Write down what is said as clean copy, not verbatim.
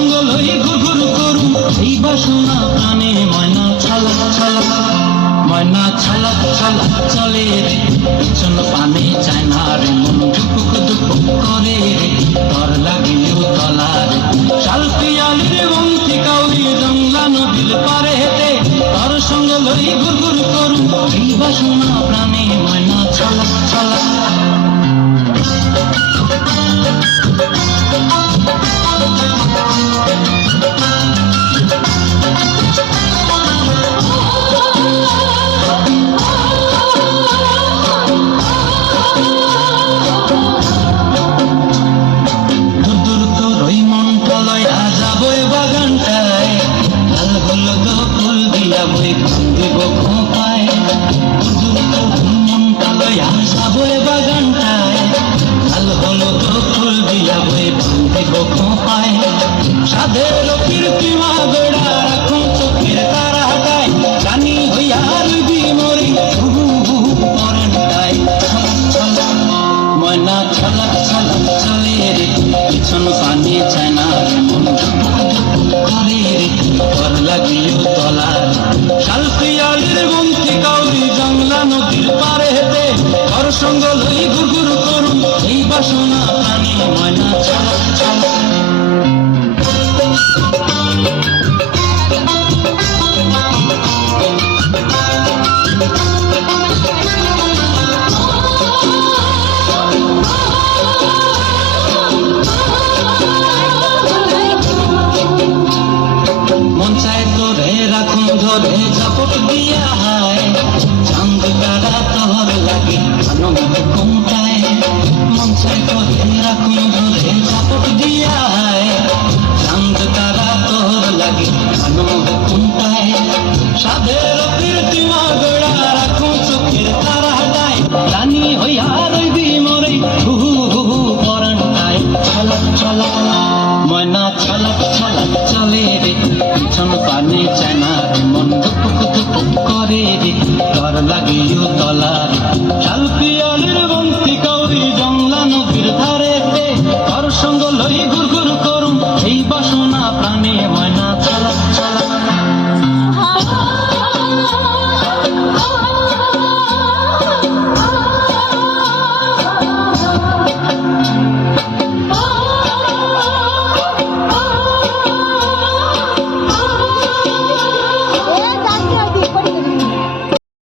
সঙ্গ লই ঘুরঘুর করু এই বাসনা প্রাণে ময়না ছলক ছলক ময়না ছলক ছলক চলে রে পিছন পানে চায় না রে মন দুপুক দুপুক করে রে তর লাগিও তলা রে শাল পিয়ালির বংশী কাউরি জংলা নদীর পারে হেতে তর সঙ্গ লই ঘুরঘুর করু এই বাসনা প্রাণে ময়না ছলক ছলক সাধের কীর্তিমা বেড়া রাখুন চোখের তারা হাটায় রানী হইয়া রুবি মরি হুহু হুহু পরনটায় ময়না ছলক ছলক চলে রে পিছন পানি চায় না মন করে রে তর লাগিও তলার শাল পিয়ালির বংশী কাউরি জংলা নদীর পারে হেতে তর সঙ্গ লই ঘুরঘুর করুন এই বাসনা প্রাণী ময়না ছলক ছলক মন চায় তোরে রাখুন ধরে ঝাপট দিয়া হায় চাঁদ তারা তোর লাগে আনন্দ কমতায় মন চায় তোরে রাখুন ধরে ঝাপট দিয়া হায় চাঁদ তারা তোর লাগে আনন্দ কমতায় সাধের কীর্তিমা বেড়া রাখুন চোখের তারা হাটায় রানী হইয়া রইবি মরে হুহু হুহু পরনটায় ছলক ছলক ময়না ছলক ছলক চলে রে পিছন পানে চায় না মন দুপুক দুপুক করে রে তর লাগিও